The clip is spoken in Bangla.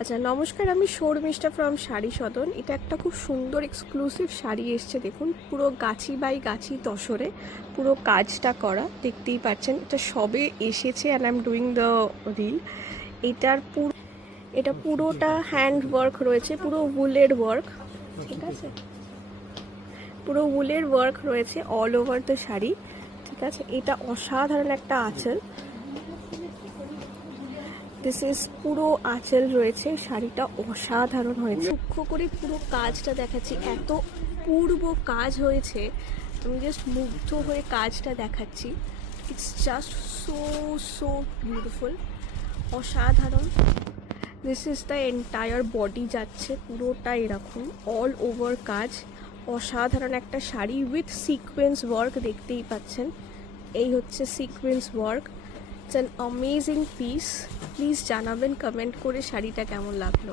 আচ্ছা নমস্কার, আমি শর্মিষ্ঠা ফ্রম শাড়ি সদন। এটা একটা খুব সুন্দর এক্সক্লুসিভ শাড়ি এসছে, দেখুন পুরো গাছি বাই গাছি তসরে পুরো কাজটা করা, দেখতেই পাচ্ছেন। এটা সবে এসেছে and I am doing the reel. এটা পুরোটা হ্যান্ড ওয়ার্ক রয়েছে, পুরো উলের ওয়ার্ক, ঠিক আছে, পুরো উলের ওয়ার্ক রয়েছে অল ওভার দ্য শাড়ি, ঠিক আছে। এটা অসাধারণ একটা আঁচল, দিস ইজ পুরো আঁচল রয়েছে, শাড়িটা অসাধারণ হয়েছে। সূক্ষ্ম করে পুরো কাজটা দেখাচ্ছি, এত পূর্ব কাজ হয়েছে, আমি জাস্ট মুগ্ধ হয়ে কাজটা দেখাচ্ছি। It's just so so beautiful, অসাধারণ। This is the entire body যাচ্ছে পুরোটা এরকম অল ওভার কাজ, অসাধারণ একটা শাড়ি উইথ সিকোয়েন্স ওয়ার্ক, দেখতেই পাচ্ছেন এই হচ্ছে sequence work. It's an amazing piece. Please জানাবেন কমেন্ট করে শাড়িটা কেমন লাগলো।